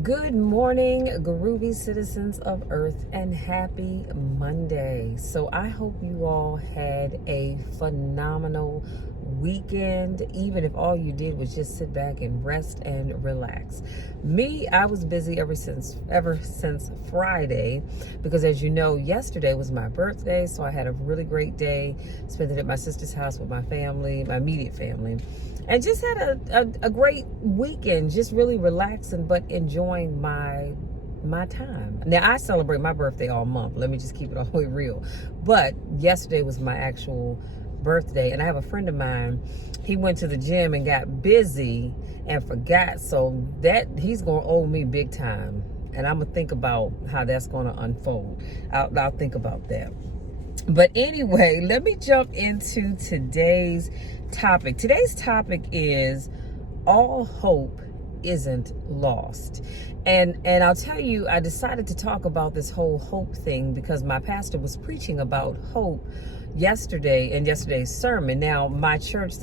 Good morning, groovy citizens of Earth, and happy Monday. So I hope you all had a phenomenal weekend, even if all you did was just sit back and rest and relax. Me, I was busy ever since Friday, because as you know, yesterday was my birthday, so I had a really great day, spent it at my sister's house with my family, my immediate family, and just had a great weekend, just really relaxing but enjoying my time. Now, I celebrate my birthday all month. Let me just keep it all the way real. But yesterday was my actual birthday, and I have a friend of mine. He went to the gym and got busy and forgot, so that he's gonna owe me big time, and I'm gonna think about how that's gonna unfold. I'll think about that. But anyway, let me jump into today's topic. Today's topic is all hope isn't lost. And I'll tell you, I decided to talk about this whole hope thing because my pastor was preaching about hope yesterday in yesterday's sermon. Now, my church,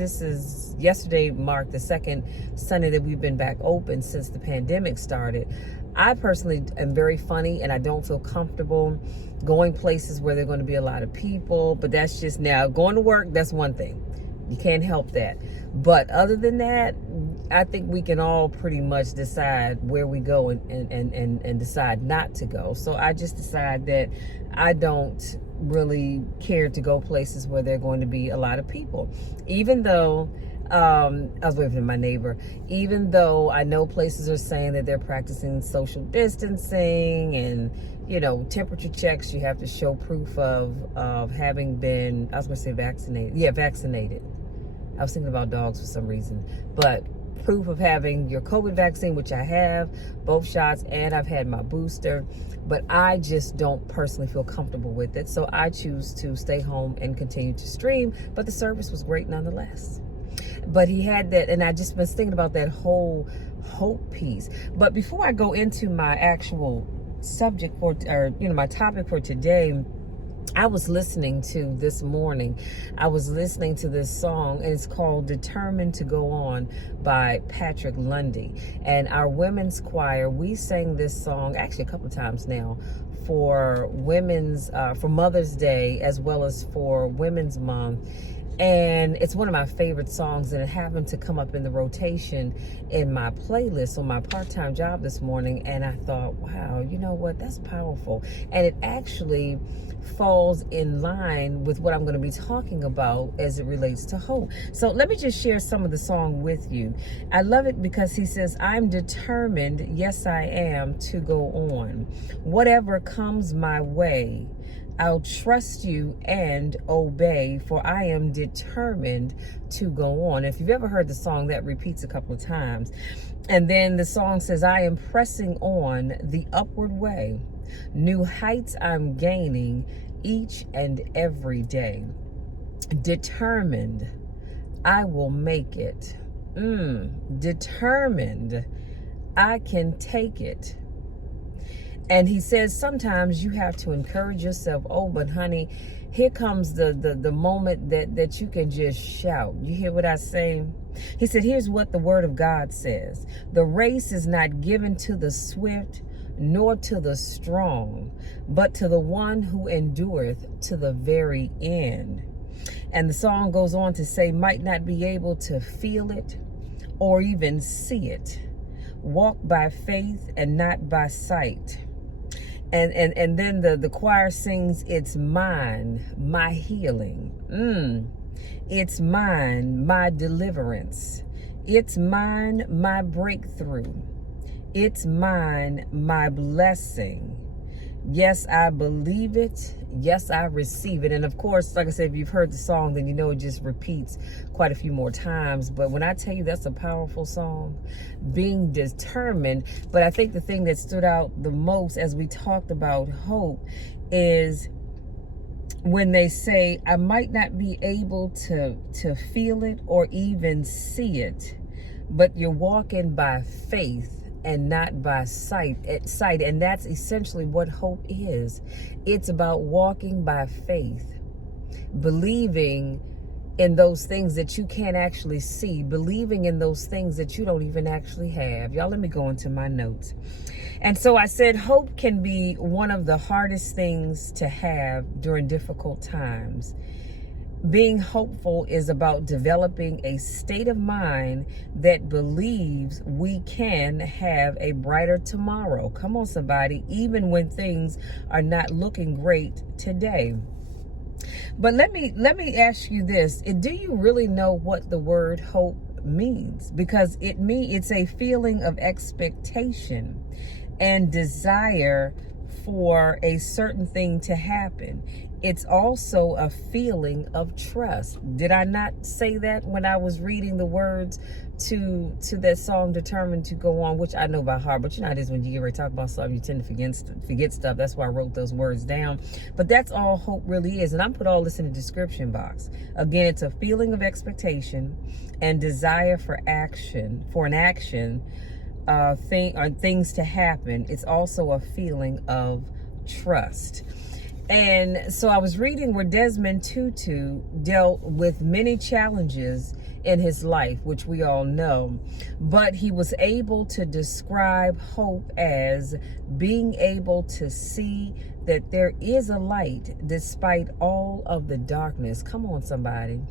yesterday marked the second Sunday that we've been back open since the pandemic started. I personally am very funny, and I don't feel comfortable going places where there are going to be a lot of people, but that's just, now going to work, that's one thing. You can't help that. But other than that, I think we can all pretty much decide where we go and decide not to go. So I just decide that I don't really care to go places where there are going to be a lot of people. Even though, I was waiting for my neighbor, even though I know places are saying that they're practicing social distancing and, you know, temperature checks, you have to show proof of having been, I was going to say vaccinated. Yeah, vaccinated. I was thinking about dogs for some reason. But proof of having your COVID vaccine, which I have, both shots, and I've had my booster. But I just don't personally feel comfortable with it. So I choose to stay home and continue to stream. But the service was great nonetheless. But he had that, and I just was thinking about that whole hope piece. But before I go into my actual subject my topic for today, I was listening to this song, and it's called Determined to Go On by Patrick Lundy. And our women's choir, we sang this song actually a couple of times now for Mother's Day, as well as for Women's Month. And it's one of my favorite songs, and it happened to come up in the rotation in my playlist on my part-time job this morning. And I thought, wow, you know what? That's powerful. And it actually falls in line with what I'm going to be talking about as it relates to hope. So let me just share some of the song with you. I love it because he says, I'm determined, yes I am, to go on. Whatever comes my way, I'll trust you and obey, for I am determined to go on. If you've ever heard the song, that repeats a couple of times. And then the song says, I am pressing on the upward way. New heights I'm gaining each and every day. Determined, I will make it. Determined, I can take it. And he says sometimes you have to encourage yourself. Oh, but honey, here comes the moment that you can just shout. You hear what I say? He said, here's what the word of God says. The race is not given to the swift, nor to the strong, but to the one who endureth to the very end. And the song goes on to say, might not be able to feel it or even see it. Walk by faith and not by sight. And then the choir sings, it's mine, my healing. It's mine, my deliverance. It's mine, my breakthrough. It's mine, my blessing. Yes, I believe it. Yes, I receive it. And of course, like I said, if you've heard the song, then you know it just repeats quite a few more times. But when I tell you that's a powerful song, being determined. But I think the thing that stood out the most as we talked about hope is when they say, I might not be able to feel it or even see it, but you're walking by faith and not by sight. And that's essentially what hope is. It's about walking by faith, believing in those things that you can't actually see, believing in those things that you don't even actually have. Y'all, let me go into my notes. And so I said, hope can be one of the hardest things to have during difficult times. Being hopeful is about developing a state of mind that believes we can have a brighter tomorrow. Come on, somebody, even when things are not looking great today. But let me ask you this. Do you really know what the word hope means? Because it's a feeling of expectation and desire for a certain thing to happen. It's also a feeling of trust. Did I not say that when I was reading the words to that song, Determined to Go On, which I know by heart, but you know how it is when you get ready to talk about something, you tend to forget stuff. That's why I wrote those words down. But that's all hope really is. And I put all this in the description box. Again, it's a feeling of expectation and desire for an action, things to happen. It's also a feeling of trust. And so I was reading where Desmond Tutu dealt with many challenges in his life, which we all know, but he was able to describe hope as being able to see that there is a light despite all of the darkness. Come on, somebody.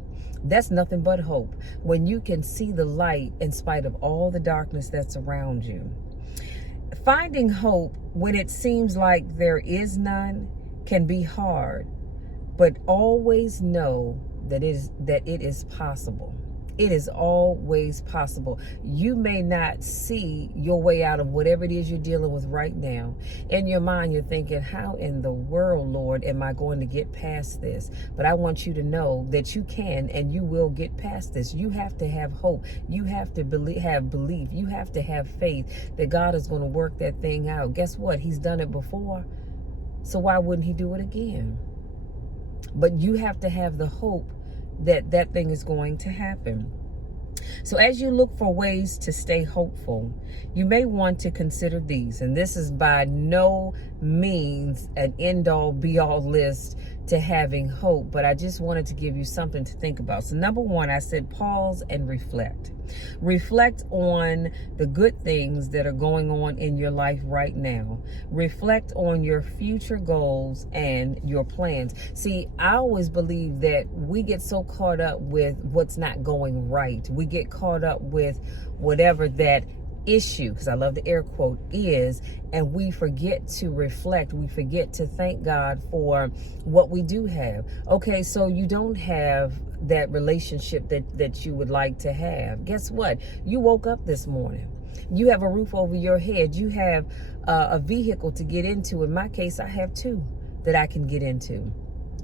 That's nothing but hope. When you can see the light in spite of all the darkness that's around you. Finding hope when it seems like there is none can be hard, but always know that it is possible. It is always possible. You may not see your way out of whatever it is you're dealing with right now. In your mind, you're thinking, how in the world, Lord, am I going to get past this? But I want you to know that you can and you will get past this. You have to have hope. You have to have belief. You have to have faith that God is going to work that thing out. Guess what? He's done it before. So why wouldn't he do it again? But you have to have the hope that that thing is going to happen. So as you look for ways to stay hopeful, you may want to consider these. And this is by no means an end-all be-all list to having hope, but I just wanted to give you something to think about. So number one, I said pause and reflect. Reflect on the good things that are going on in your life right now. Reflect on your future goals and your plans. See, I always believe that we get so caught up with what's not going right. We get caught up with whatever that issue, because I love the air quote, is, and we forget to reflect. We forget to thank God for what we do have. Okay, so you don't have that relationship that you would like to have. Guess what? You woke up this morning. You have a roof over your head. You have a vehicle to get into. In my case, I have two that I can get into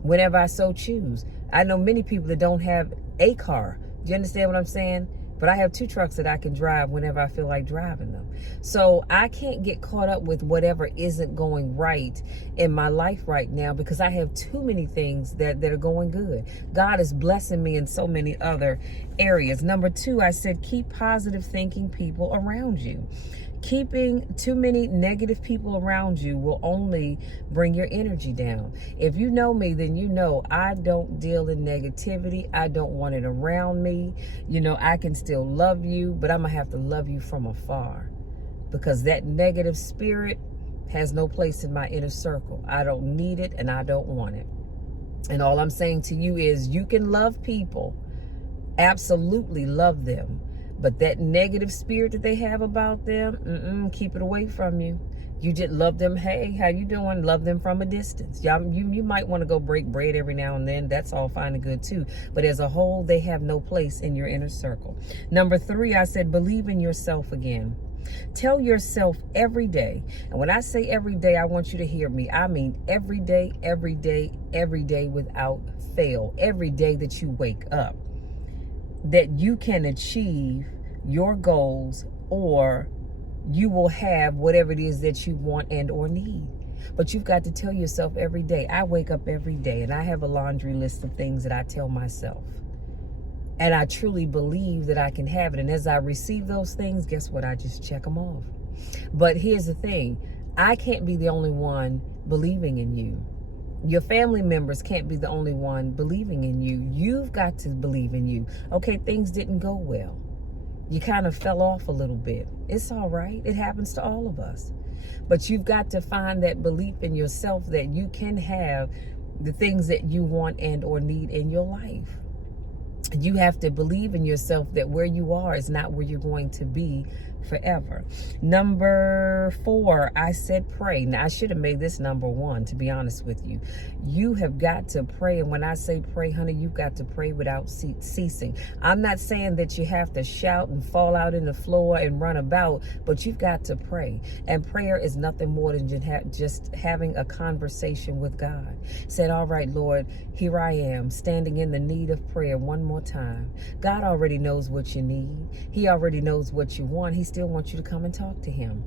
whenever I so choose. I know many people that don't have a car. Do you understand what I'm saying? But I have two trucks that I can drive whenever I feel like driving them. So I can't get caught up with whatever isn't going right in my life right now, because I have too many things that are going good. God is blessing me in so many other areas. Number two, I said keep positive thinking people around you. Keeping too many negative people around you will only bring your energy down. If you know me, then you know I don't deal in negativity. I don't want it around me. You know, I can still love you, but I'm going to have to love you from afar, because that negative spirit has no place in my inner circle. I don't need it and I don't want it. And all I'm saying to you is you can love people, absolutely love them, but that negative spirit that they have about them, keep it away from you. You just love them. Hey, how you doing? Love them from a distance. You might want to go break bread every now and then. That's all fine and good too. But as a whole, they have no place in your inner circle. Number three, I said believe in yourself again. Tell yourself every day. And when I say every day, I want you to hear me. I mean every day, every day, every day without fail. Every day that you wake up, that you can achieve your goals, or you will have whatever it is that you want and or need. But you've got to tell yourself every day. I wake up every day and I have a laundry list of things that I tell myself. And I truly believe that I can have it. And as I receive those things, guess what? I just check them off. But here's the thing. I can't be the only one believing in you. Your family members can't be the only one believing in you. You've got to believe in you. Okay, things didn't go well. You kind of fell off a little bit. It's all right. It happens to all of us. But you've got to find that belief in yourself that you can have the things that you want and or need in your life. You have to believe in yourself that where you are is not where you're going to be forever. Number 4, I said pray. Now, I should have made this number 1, to be honest with you. You have got to pray. And when I say pray, honey, you've got to pray without ceasing. I'm not saying that you have to shout and fall out in the floor and run about, but you've got to pray. And prayer is nothing more than just having a conversation with God. Said, all right, Lord, here I am standing in the need of prayer one more time. God already knows what you need. He already knows what you want. He still wants you to come and talk to him.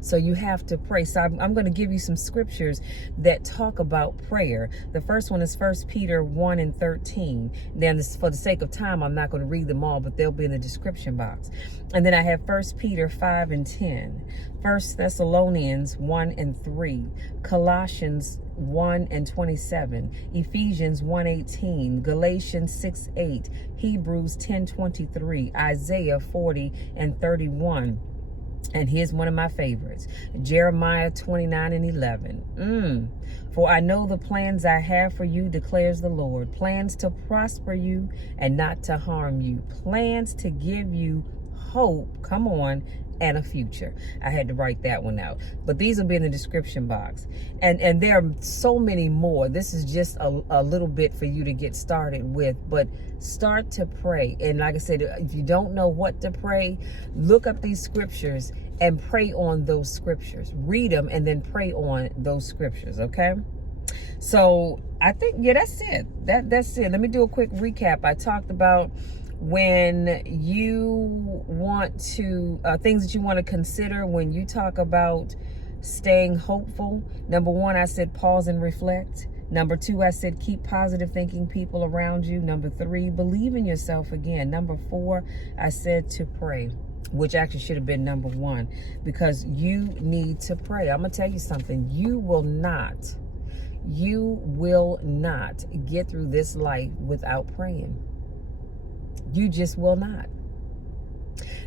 So you have to pray. So I'm going to give you some scriptures that talk about prayer. The first one is 1 Peter 1:13. Then for the sake of time, I'm not going to read them all, but they'll be in the description box. And then I have 1 Peter 5:10, 1 Thessalonians 1:3, Colossians 1:27, Ephesians 1:18, Galatians 6:8, Hebrews 10:23, Isaiah 40:31. And here's one of my favorites, Jeremiah 29:11. For I know the plans I have for you, declares the Lord, plans to prosper you and not to harm you, plans to give you hope, come on, and a future. I had to write that one out, but these will be in the description box. And there are so many more. This is just a little bit for you to get started with, but start to pray. And like I said, if you don't know what to pray, look up these scriptures and pray on those scriptures. Read them and then pray on those scriptures, okay? So I think, yeah, that's it. That's it. Let me do a quick recap. I talked about when you want to, things that you want to consider when you talk about staying hopeful. Number 1, I said pause and reflect. Number 2, I said keep positive thinking people around you. Number 3, believe in yourself again. Number 4, I said to pray, which actually should have been number 1, because you need to pray. I'm going to tell you something. You will not get through this life without praying. You just will not.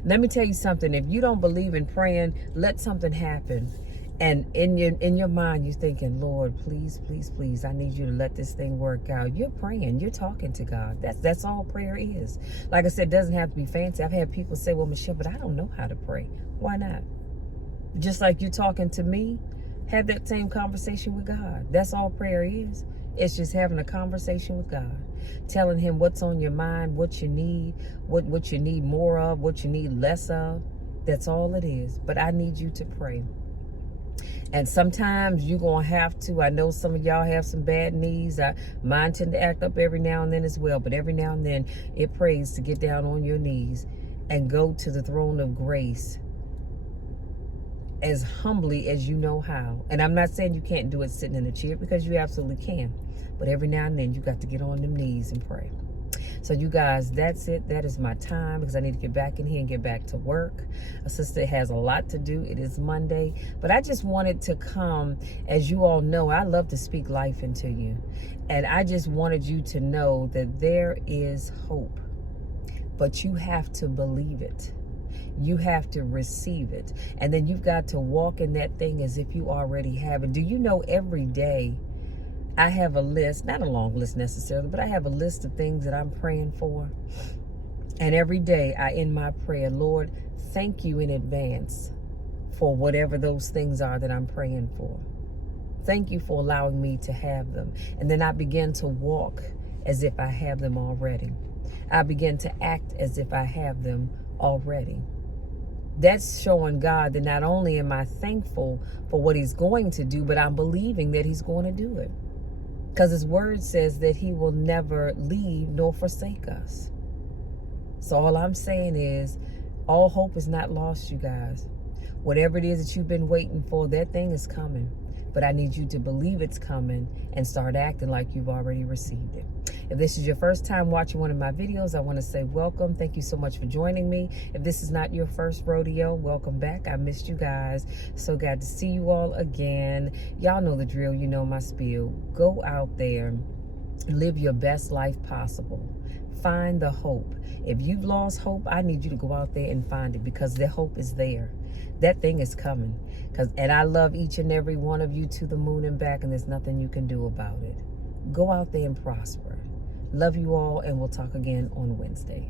Let me tell you something. If you don't believe in praying, let something happen. And in your mind, you're thinking, Lord, please, please, please, I need you to let this thing work out. You're praying. You're talking to God. That's all prayer is. Like I said, it doesn't have to be fancy. I've had people say, well, Michelle, but I don't know how to pray. Why not? Just like you're talking to me, have that same conversation with God. That's all prayer is. It's just having a conversation with God, telling him what's on your mind, what you need, what you need more of, what you need less of. That's all it is. But I need you to pray. And sometimes you're going to have to, I know some of y'all have some bad knees. Mine tend to act up every now and then as well. But every now and then it prays to get down on your knees and go to the throne of grace as humbly as you know how. And I'm not saying you can't do it sitting in a chair, because you absolutely can. But every now and then you got to get on them knees and pray. So you guys, that's it. That is my time, because I need to get back in here and get back to work. A sister has a lot to do. It is Monday. But I just wanted to come. As you all know, I love to speak life into you. And I just wanted you to know that there is hope. But you have to believe it. You have to receive it. And then you've got to walk in that thing as if you already have it. Do you know every day I have a list, not a long list necessarily, but I have a list of things that I'm praying for. And every day I end my prayer, Lord, thank you in advance for whatever those things are that I'm praying for. Thank you for allowing me to have them. And then I begin to walk as if I have them already. I begin to act as if I have them already. That's showing God that not only am I thankful for what he's going to do, but I'm believing that he's going to do it. Because his word says that he will never leave nor forsake us. So all I'm saying is, all hope is not lost, you guys. Whatever it is that you've been waiting for, that thing is coming. But I need you to believe it's coming and start acting like you've already received it. If this is your first time watching one of my videos, I want to say welcome. Thank you so much for joining me. If this is not your first rodeo, welcome back. I missed you guys. So glad to see you all again. Y'all know the drill. You know my spiel. Go out there, live your best life possible. Find the hope. If you've lost hope, I need you to go out there and find it, because the hope is there. That thing is coming. And I love each and every one of you to the moon and back, and there's nothing you can do about it. Go out there and prosper. Love you all, and we'll talk again on Wednesday.